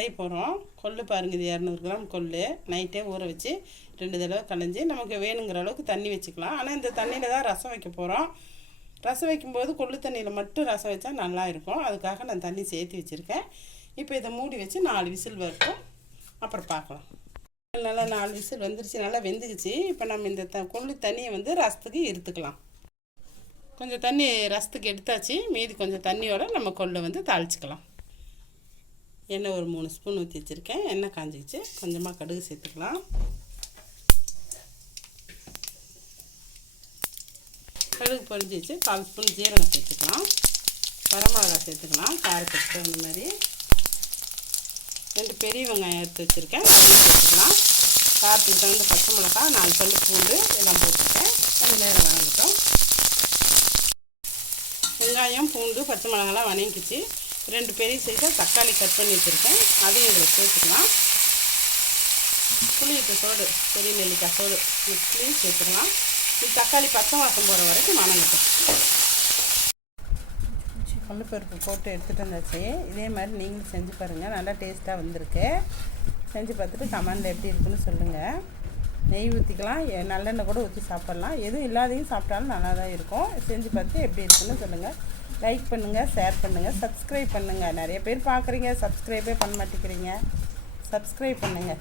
கடைய போகிறோம். கொள்ளு பாருங்கள், இது 200 கிராம் கொள்ளு நைட்டே ஊற வச்சு 2 தடவை களைஞ்சி நமக்கு வேணுங்கிற அளவுக்கு தண்ணி வச்சுக்கலாம். ஆனால் இந்த தண்ணியில் தான் ரசம் வைக்க போகிறோம். ரசம் வைக்கும்போது கொள்ளு தண்ணியில் மட்டும் ரசம் வச்சா நல்லா இருக்கும். அதுக்காக நான் தண்ணி சேர்த்து வச்சுருக்கேன். இப்போ இதை மூடி வச்சு 4 விசில் வரட்டும், அப்புறம் பார்க்கலாம். நல்லா 4 விசில் வந்துருச்சு, நல்லா வெந்துக்குச்சு. இப்போ நம்ம இந்த கொள்ளு தண்ணியை வந்து ரசத்துக்கு எடுத்துக்கலாம். கொஞ்சம் தண்ணி ரசத்துக்கு எடுத்தாச்சு, மீதி கொஞ்சம் தண்ணியோடு நம்ம கொள்ளை வந்து தாளிச்சிக்கலாம். எண்ணெய் ஒரு 3 ஸ்பூன் ஊற்றி வச்சுருக்கேன். எண்ணெய் காஞ்சிச்சு, கொஞ்சமாக கடுகு சேர்த்துக்கலாம். கடுகு பொரிஞ்சிச்சு, 1/4 ஸ்பூன் ஜீரகம் சேர்த்துக்கலாம். வரமிளகா சேர்த்துக்கலாம், காரத்துக்கு தகுந்த மாதிரி. 2 பெரிய வெங்காயம் எடுத்து வச்சுருக்கேன், அதையும் சேர்த்துக்கலாம். காரத்துக்கு தகுந்த பச்சை மிளகா, 4 பல் பூண்டு எல்லாம் போட்டுருக்கேன். கொஞ்சம் நேரம் வணங்கட்டும். வெங்காயம், பூண்டு, பச்சை மிளகாலாம் வணங்கிச்சு. 2 பெரிய சைஸாக தக்காளி கட் பண்ணி வச்சுருக்கேன், அதையும் இதில் சேர்த்துக்கலாம். புளியத்து சோடு, பெரிய நெல்லிக்காய் சோடு புளியும் சேர்த்துக்கலாம். இது தக்காளி பச்சை வாசம் போகிற வரைக்கும் வணங்கட்டும். கொள்ளுப்பருப்பு போட்டு எடுத்துகிட்டு வந்தாச்சு. இதே மாதிரி நீங்களும் செஞ்சு பாருங்கள், நல்லா டேஸ்ட்டாக வந்திருக்கு. செஞ்சு பார்த்துட்டு கமெண்டில் எப்படி இருக்குன்னு சொல்லுங்கள். நெய் ஊற்றிக்கலாம், நல்லெண்ணெய் கூட ஊற்றி சாப்பிட்லாம். எதுவும் இல்லாதையும் சாப்பிட்டாலும் நல்லா தான் இருக்கும். செஞ்சு பார்த்து எப்படி இருக்குன்னு சொல்லுங்கள். லைக் பண்ணுங்கள், ஷேர் பண்ணுங்கள், சப்ஸ்கிரைப் பண்ணுங்கள். நிறைய பேர் பார்க்குறீங்க, சப்ஸ்கிரைபே பண்ண மாட்டேங்கிறீங்க. சப்ஸ்கிரைப் பண்ணுங்கள்.